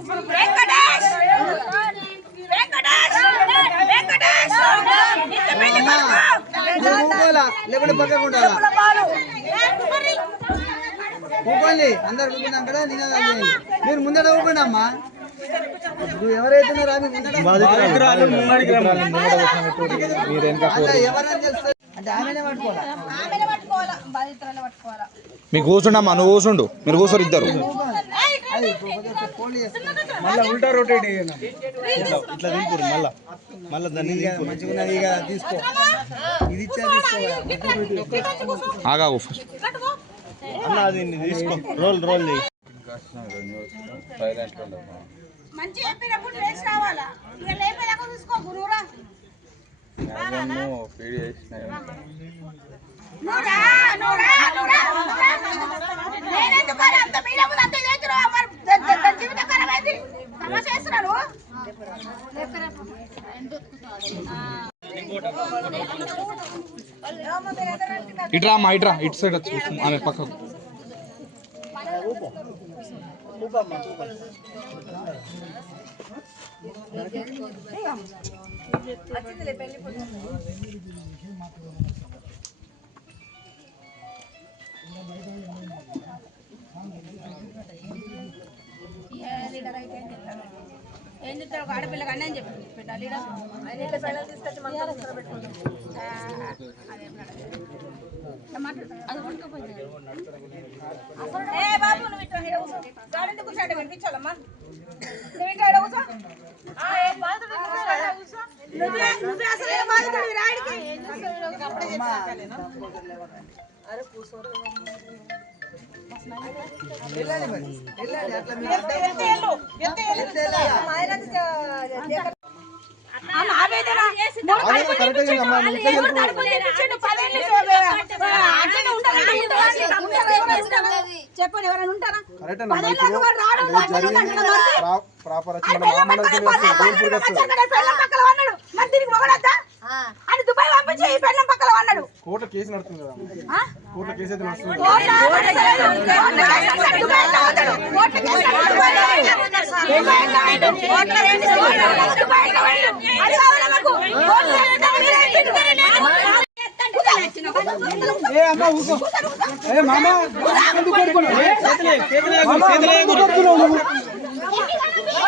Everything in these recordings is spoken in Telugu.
వెంకటేష్! వెంకటేష్! వెంకటేష్! ఇంత పెళ్ళి కొడుకు! ఊకోవాలా లేకుంటే పక్కకు ఉండాలా? ఊకోండి అందరు మీరు ముందట ఊపండి అమ్మా. ఇప్పుడు ఎవరైతున్నారో అలా ఎవరైనా పట్టుకోవాలా? మీకు కూర్చుండమ్మా నువ్వు కూర్చుండు. మీరు కూర్చోరు ఇద్దరు. మళ్ళీ ఉల్టా రొటేట్ ఇట్లా దింపురు మళ్ళా. మళ్ళీ దాన్ని ఇక మంచిగా ఉన్నది ఇక తీసుకో. ఇది ఇచ్చా తీసుకోవాలి ఆగాగు ఫస్ట్ అన్న అది తీసుకో. రోల్ రోల్ చేయి. మంచి చెప్పినప్పుడు లేచి రావాలా? ఇక లేపేదాకా చూసుకో గురువురా. నేనెందుకు అంత మీద ముందు అంత చేస్తున్నావు? మరి ద- ద- ద- అయింది. తమాషా చేస్తున్నావు? ఇట్రా అమ్మా ఇట్రా ఇటు సైడ్ వచ్చి ఆమె పక్కకు ఏ ఏ బాబు నువ్వు ఇట్లా ఈడ కూర్చో. గాడింటి కూర్చోండి వినిపించాలమ్మా. నువ్వు ఇట్లా ఈడ కూర్చో. ఆ, ఏం కూర్చో. నువ్వే నువ్వే అసలు ఏం బాధపడవి రాయుడికి. వెళ్ళండి మరి చెప్పండి ఎవరైనా ఉంటారా. ప్రాపర్ వచ్చి అని దుబాయ్ పంపించి ఈ పెళ్ళం పక్కన ఉన్నాడు కోర్టులో కేసు నడుస్తుంది కదా. ఆ? కోర్టులో కేసు అయితే నడుస్తుంది. ఏ అమ్మ ఊకో ఏ మామ ఎందుకు కొడుకున్నావు? ఏ, మామ, ఎందుకు కొడుకున్నావు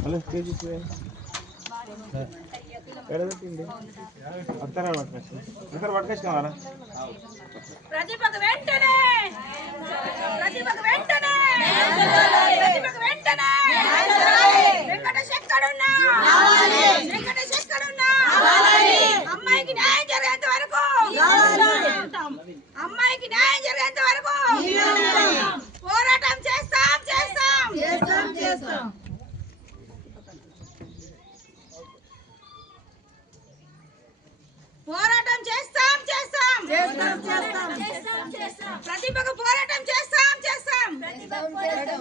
హలో కేజీ ఎడబెట్టింది అత్తరా పట్టుకొచ్చి ఇద్దరు పట్టుకొచ్చినావారా ప్రతిభకు వెంటనే! ప్రతిభకు వెంటనే! ప్రతిభకు వెంటనే! వెంకటేష్ ఎక్కడున్నా వెంకటేష్ ఎక్కడున్నా అమ్మాయికి న్యాయం జరిగేంత వరకు! అమ్మాయికి న్యాయం జరిగేంత వరకు! పోరాటం చేస్తాం చేస్తాం చేస్తాం చేస్తాం! చేస్తాం. చేస్తాం చేస్తాం చేస్తాం. ప్రతిభకు పోరాటం చేస్తాం చేస్తాం.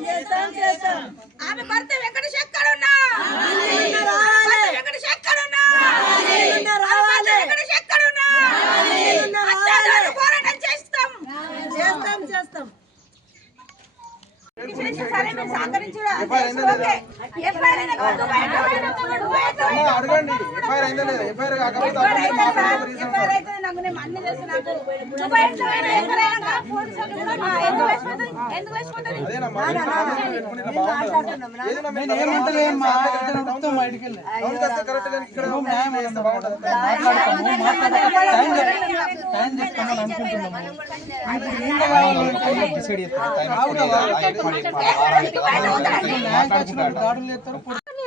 చేస్తాం చేస్తాం. ఆమె భర్త ఆమె భర్త వెంకటేష్ ఎక్కడున్నా అత్యాచారాలకు పోరాటం చేస్తాం. చేస్తాం. అడగండి. ఎఫ్ఐఆర్ అయిందా లేదా? ఎఫ్ఐఆర్ కాకపోతే నాకు నేను అన్ని తెలుసు నాకు. ఎందుకు? ఎందుకు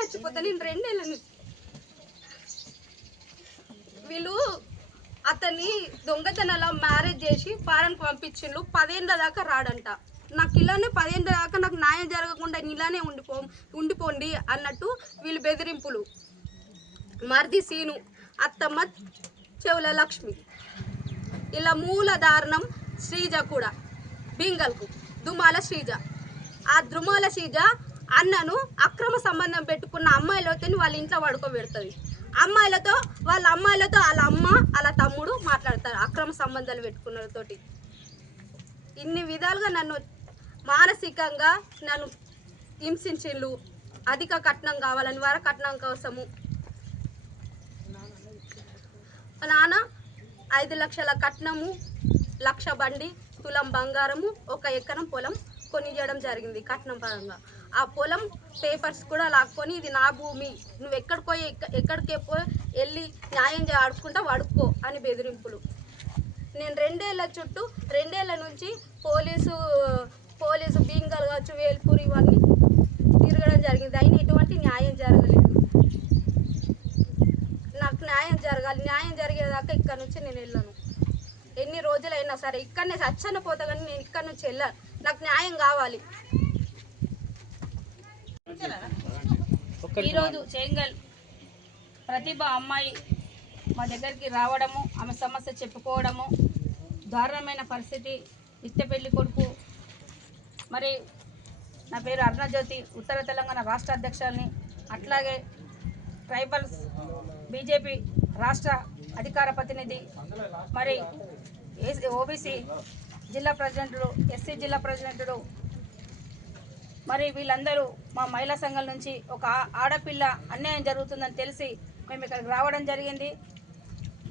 చచ్చిపోతా నేను వీళ్ళు అతన్ని దొంగతనాల మ్యారేజ్ చేసి ఫారెన్కి పంపించిండ్రు పదేళ్ళ దాకా రాడంట. నాకు ఇలానే పదేళ్ళ దాకా నాకు న్యాయం జరగకుండా ఇలానే ఉండిపో ఉండిపోండి అన్నట్టు వీళ్ళు బెదిరింపులు. మరిది సీను అత్తమ్మ చెవుల లక్ష్మి. ఇలా మూల దారుణం శ్రీజ కూడా. బింగల్కు. దుమాల శ్రీజ. ఆ దుమాల శ్రీజ అన్నను అక్రమ సంబంధం పెట్టుకున్న అమ్మాయిలతో వాళ్ళ ఇంట్లో పడుకోబెడుతుంది. అమ్మాయిలతో వాళ్ళ అమ్మాయిలతో వాళ్ళ అమ్మ వాళ్ళ తమ్ముడు సంబంధాలు పెట్టుకున్న ఇన్ని విధాలుగా నన్ను మానసికంగా నన్ను హింసించిండ్రు అధిక కట్నం కావాలని వార కట్నం కోసము. నాన్న ఐదు లక్షల కట్నము లక్ష బండి తులం బంగారము ఒక ఎకరం పొలం కొనియడం జరిగింది కట్నం పరంగా. ఆ పొలం పేపర్స్ కూడా లాక్కొని ఇది నా భూమి. నువ్వు ఎక్కడికి పోయి ఎక్క- ఎక్కడికే పోయి వెళ్ళి న్యాయం చే అడుక్కుంటా అడుక్కో అని బెదిరింపులు. నేను రెండేళ్ళ చుట్టూ రెండేళ్ళ నుంచి పోలీసు పోలీసు బీంగల్ కావచ్చు వేల్పూర్ ఇవన్నీ తిరగడం జరిగింది. అయినా ఎటువంటి న్యాయం జరగలేదు. నాకు న్యాయం జరగాలి. న్యాయం జరిగేదాకా ఇక్కడ నుంచి నేను వెళ్ళను. ఎన్ని రోజులైనా సరే ఇక్కడనే సచ్చన పోతా కానీ నేను ఇక్కడ నుంచి వెళ్ళాను నాకు న్యాయం కావాలి. ఈరోజు చేంగల్ ప్రతిభ అమ్మాయి మా దగ్గరికి రావడము ఆమె సమస్య చెప్పుకోవడము దారుణమైన పరిస్థితి. నిత్య పెళ్ళి కొడుకు. మరి నా పేరు అరుణజ్యోతి. ఉత్తర తెలంగాణ రాష్ట్ర అధ్యక్షుల్ని. అట్లాగే ట్రైబల్స్ బీజేపీ రాష్ట్ర అధికార ప్రతినిధి. మరి ఓబీసీ జిల్లా ప్రెసిడెంటుడు ఎస్సీ జిల్లా ప్రెసిడెంటుడు. మరి వీళ్ళందరూ మా మహిళా సంఘం నుంచి ఒక ఆడపిల్ల అన్యాయం జరుగుతుందని తెలిసి మేము ఇక్కడికి రావడం జరిగింది.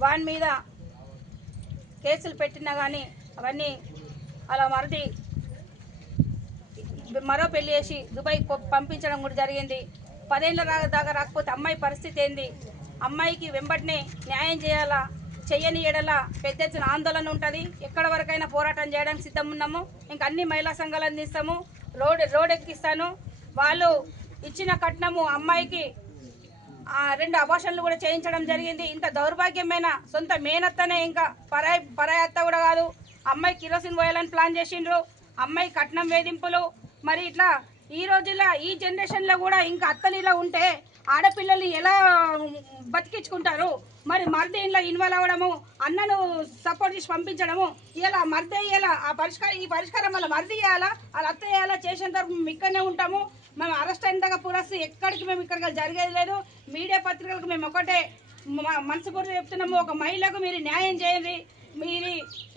వాని మీద కేసులు పెట్టినా కానీ అవన్నీ అలా మరది మరో పెళ్ళి చేసి దుబాయ్ కొ- పంపించడం కూడా జరిగింది. పదేళ్ళ దాకా రాకపోతే అమ్మాయి పరిస్థితి ఏంది? అమ్మాయికి వెంబడినే న్యాయం చేయాలా? చెయ్యని ఎడల పెద్ద ఎత్తున ఆందోళన ఉంటుంది. ఎక్కడ వరకైనా పోరాటం చేయడానికి సిద్ధం ఉన్నాము ఇంక అన్ని మహిళా సంఘాలు అందిస్తాము. రోడ్ రోడ్ ఎక్కిస్తాను. వాళ్ళు ఇచ్చిన కట్నము అమ్మాయికి రెండు అభాషణలు కూడా చేయించడం జరిగింది. ఇంత దౌర్భాగ్యమైన సొంత మేనత్తనే ఇంకా పరాయి పరాయి అత్త కూడా కాదు. అమ్మాయి కిరోసిన్ పోయాలని ప్లాన్ చేసిండ్రు. అమ్మాయి కట్నం వేధింపులు. మరి ఇట్లా ఈ రోజుల్లో ఈ జనరేషన్లో కూడా ఇంకా అత్తలు ఇలా ఉంటే ఆడపిల్లల్ని ఎలా బతికించుకుంటారు? మరి మరిది ఇంట్లో ఇన్వాల్వ్ అవ్వడము అన్నను సపోర్ట్ చేసి పంపించడము ఇలా మరిది ఇలా ఆ పరిష్కారం ఈ పరిష్కారం వల్ల మరిది ఇవ్వాలా వాళ్ళ అత్త చేయాలా చేసేంత వరకు మేము ఇక్కడనే ఉంటాము. మేము అరెస్ట్ అయిన దాకా పురస్సు ఎక్కడికి మేము ఇక్కడికి జరిగేది లేదు. మీడియా పత్రికలకు మేము ఒకటే మనసుపూర్తి చెప్తున్నాము. ఒక మహిళకు మీరు న్యాయం చేయండి. మీరు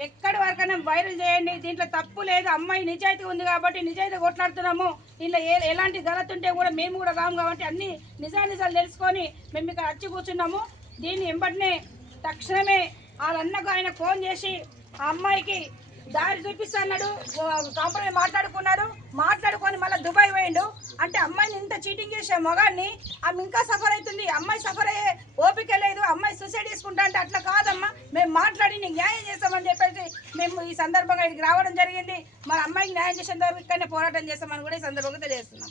ఎక్కడి వరకైనా వైరల్ చేయండి. దీంట్లో తప్పు లేదు. అమ్మాయి నిజాయితీ ఉంది కాబట్టి నిజాయితీ కొట్లాడుతున్నాము. దీంట్లో ఏ ఎలాంటి గలత్ ఉంటే కూడా మేము కూడా రాము కాబట్టి అన్ని నిజానిజాలు తెలుసుకొని మేము ఇక్కడ వచ్చి కూర్చున్నాము. దీన్ని వెంబడినే తక్షణమే వాళ్ళన్నకు ఆయన ఫోన్ చేసి ఆ అమ్మాయికి దారి చూపిస్తాడు కాంప్రమైజ్ మాట్లాడుకున్నారు మాట్లాడుకొని మళ్ళీ దుబాయ్ పోయిండు అంటే అమ్మాయిని ఇంత చీటింగ్ చేసే మగాన్ని ఆమె ఇంకా సఫర్ అవుతుంది అమ్మాయి సఫర్ అయ్యే ఓపిక లేదు. అమ్మాయి సూసైడ్ చేసుకుంటా అంటే అట్లా కాదమ్మా. మేము మాట్లాడి నీకు న్యాయం చేస్తామని చెప్పేసి మేము ఈ సందర్భంగా ఇక్కడికి రావడం జరిగింది. మరి అమ్మాయికి న్యాయం చేసేంత వరకు ఇక్కడనే పోరాటం చేస్తామని కూడా ఈ సందర్భంగా తెలియజేస్తున్నాం.